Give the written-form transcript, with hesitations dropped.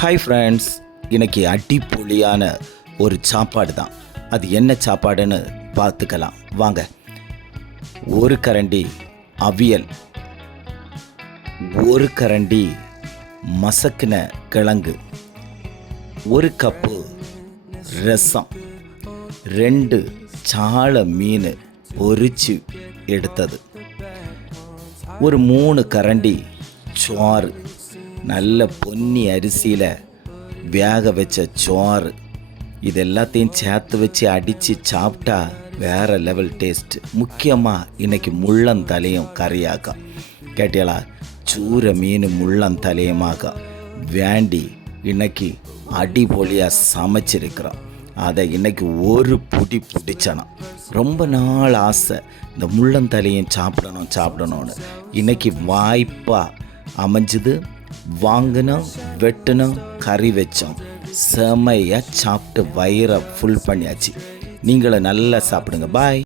Hi friends, இன்னைக்கு அடிப்பொலியான ஒரு சாப்பாடு தான். அது என்ன சாப்பாடுன்னு பார்த்துக்கலாம் வாங்க. ஒரு கரண்டி அவியல், ஒரு கரண்டி மசக்கின கிழங்கு, ஒரு கப்பு ரசம், 2 சாள மீன் பொரிச்சு எடுத்தது, ஒரு 3 கரண்டி சோறு, நல்ல பொன்னி அரிசியில் வேக வச்ச சோறு. இது எல்லாத்தையும் சேர்த்து வச்சு அடித்து சாப்பிட்டா வேறு லெவல் டேஸ்ட்டு. முக்கியமாக இன்றைக்கி முள்ளந்தலையும் கறியாக்கா கேட்டியலா, சூர மீன் முள்ளந்தலையுமாக்கா வேண்டி இன்னைக்கு அடிபொலியாக சமைச்சிருக்கிறோம். அதை இன்றைக்கி ஒரு புடி பிடிச்சனா. ரொம்ப நாள் ஆசை இந்த முள்ளந்தலையும் சாப்பிடணும்னு. இன்றைக்கி வாய்ப்பாக அமைஞ்சுது. வாங்கினோம், வெட்டினோம், கறி வச்சோம், செமையாக சாப்பிட்டு வயிறை ஃபுல் பண்ணியாச்சு. நீங்களும் நல்லா சாப்பிடுங்க. பாய்.